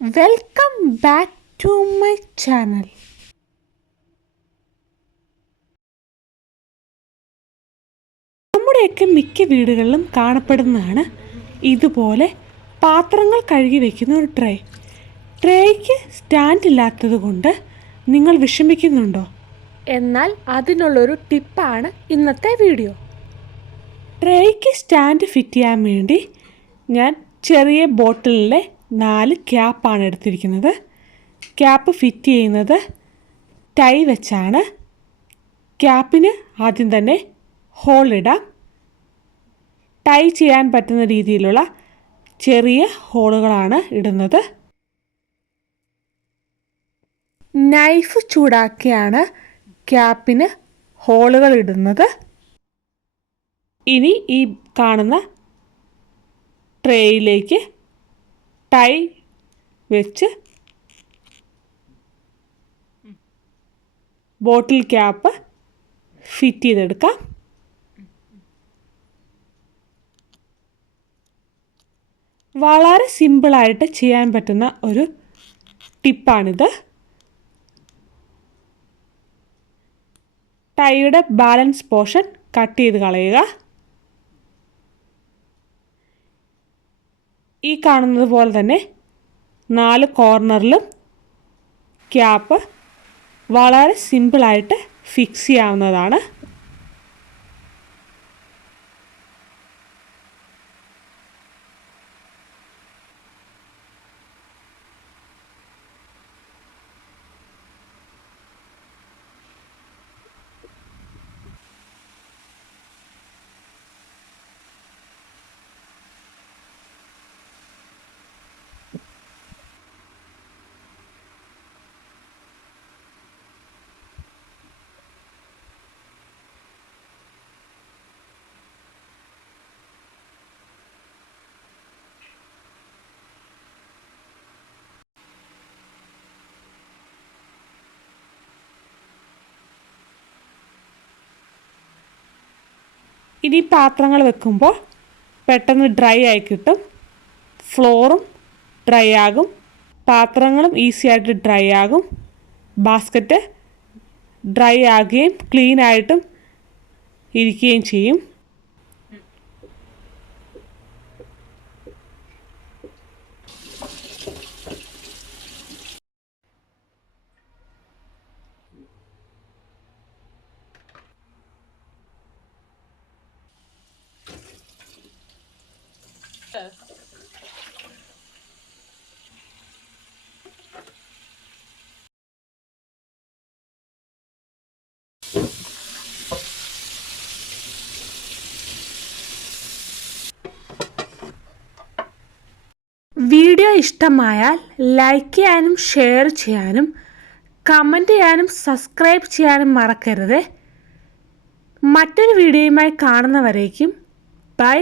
Welcome back to my channel. നമ്മുടെയൊക്കെ മിക്ക വീടുകളിലും കാണപ്പെടുന്നതാണ് ഇതുപോലെ പാത്രങ്ങൾ കഴുകി വയ്ക്കുന്ന ഒരു ട്രേ. ട്രേയ്ക്ക് സ്റ്റാൻഡ് ഇല്ലാത്തത് കൊണ്ട് നിങ്ങൾ വിഷമിക്കുന്നുണ്ടോ? എന്നാൽ അതിനുള്ളൊരു ടിപ്പാണ് ഇന്നത്തെ വീഡിയോ. ട്രേയ്ക്ക് സ്റ്റാൻഡ് ഫിറ്റ് ചെയ്യാൻ വേണ്ടി ഞാൻ ചെറിയ ബോട്ടിലിലെ 4 ക്യാപ്പാണ് എടുത്തിരിക്കുന്നത്. ക്യാപ്പ് ഫിറ്റ് ചെയ്യുന്നത് ടൈ വെച്ചാണ്. ക്യാപ്പിന് ആദ്യം തന്നെ ഹോൾ ഇടാം. ടൈ ചെയ്യാൻ പറ്റുന്ന രീതിയിലുള്ള ചെറിയ ഹോളുകളാണ് ഇടുന്നത്. നൈഫ് ചൂടാക്കിയാണ് ക്യാപ്പിന് ഹോളുകൾ ഇടുന്നത്. ഇനി ഈ കാണുന്ന ട്രേയിലേക്ക് ടൈ വെച്ച് ബോട്ടിൽ ക്യാപ്പ് ഫിറ്റ് ചെയ്തെടുക്കാം. വളരെ സിമ്പിളായിട്ട് ചെയ്യാൻ പറ്റുന്ന ഒരു ടിപ്പാണിത്. ടൈയുടെ ബാലൻസ് പോർഷൻ കട്ട് ചെയ്ത് കളയുക. ഈ കാണുന്നത് പോലെ തന്നെ 4 കോർണറിലും ക്യാപ്പ് വളരെ സിമ്പിളായിട്ട് ഫിക്സ് ചെയ്യാവുന്നതാണ്. ഇനി പാത്രങ്ങൾ വെക്കുമ്പോൾ പെട്ടെന്ന് ഡ്രൈ ആയി കിട്ടും. ഫ്ലോറും ഡ്രൈ ആകും, പാത്രങ്ങളും ഈസി ആയിട്ട് ഡ്രൈ ആകും, ബാസ്ക്കറ്റ് ഡ്രൈ ആകുകയും ക്ലീൻ ആയിട്ടും ഇരിക്കുകയും ചെയ്യും. വീഡിയോ ഇഷ്ടമായാൽ ലൈക്ക് ചെയ്യാനും ഷെയർ ചെയ്യാനും കമൻറ്റ് ചെയ്യാനും സബ്സ്ക്രൈബ് ചെയ്യാനും മറക്കരുത്. മറ്റൊരു വീഡിയോയുമായി കാണുന്നവരേക്കും ബൈ.